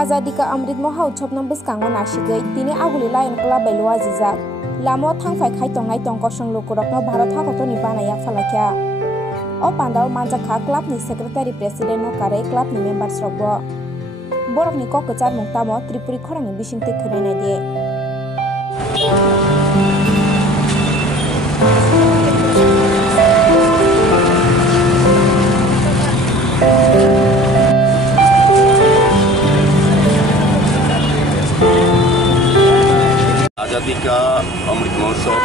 आजादी का अमृत महोत्सव नंग बसकांगो नासिगै तिनि आगुलि लायन क्लाब बै लवा जिजाक लामो थांफाय खायतंग नायतंग कसं लोकरकनो भारत हाखतनि बानाया फलाख्या ओ पान्दाव मानजाखा क्लाब नि सेक्रेटारि प्रेसिडेंट नो कारै क्लाब नि मेम्बार्स रकबो बरकनि ककचार मुंतामो त्रिपुरी खरांनि बिसिंति खैनाय दे आजादी का अमृत महोत्सव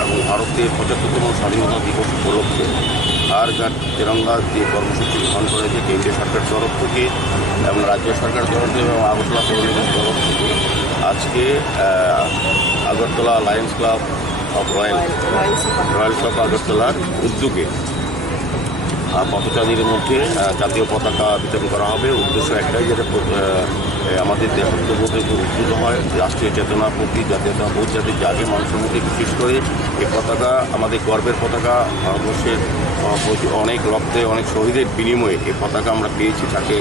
और भारतेर 75तम स्वाधीनता दिवस उपलक्षे हर घाट तिरंगा जो कर्मसूची ग्रहण कर केंद्रीय सरकार तरफ থেকে এবং राज्य सरकार तरफ এবং আগরতলা পৌর নিগমের तरफ থেকে আজকে Agartala Lions club of Royals of আগরতলার উদ্যোগে পথচারীদের মধ্যে জাতীয় পতাকা বিতরণ করা হবে। উদ্দেশ্য একটাই, যেটা আমাদের দেশাত্মবোধ উদ্ভূত হয়, রাষ্ট্রীয় চেতনা প্রতি জাতীয়তাবোধ যাতে জাগে মানুষের মধ্যে। বিশেষ করে এই পতাকা আমাদের গর্বের পতাকা, ভারতবর্ষের অনেক রক্তে অনেক শহীদের বিনিময়ে এই পতাকা আমরা পেয়েছি। তাকে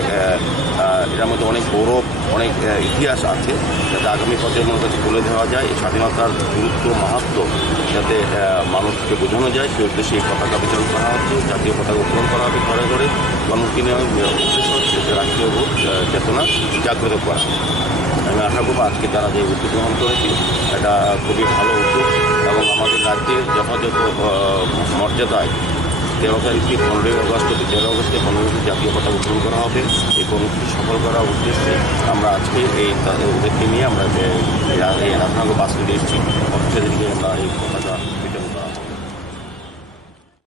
এটার মধ্যে অনেক গৌরব, অনেক ইতিহাস আছে, যাতে আগামী প্রজন্মের কাছে তুলে দেওয়া যায়। এই স্বাধীনতার গুরুত্ব, মাহাত্ম্য যাতে মানুষকে বোঝানো যায়, সেই উদ্দেশ্যে এই পতাকা বিতরণ করা হচ্ছে। জাতীয় পতাকা উত্তোলন করা হবে ঘরে ঘরে। জন্মদিনের উদ্দেশ্য হচ্ছে যে রাষ্ট্রীয় বোধ চেতনা জাগ্রত করা। আমি আশা করবো আজকে তারা যে উদ্যোগ গ্রহণ করেছে এটা খুবই ভালো উদ্যোগ এবং আমাদের রাজ্যে যথাযথ মর্যাদায় 13 তারিখ থেকে 15 আগস্ট, 13 আগস্টে 15 আগস্টে জাতীয় পতাকা উত্তোলন করা হবে। এই কর্মসূচি সফল করার উদ্দেশ্যে আমরা আজকে ওদেরকে নিয়ে আমরা এই রাজনগর বাস স্ট্যান্ডে এসেছি। অফিসে আমরা এই পতাকা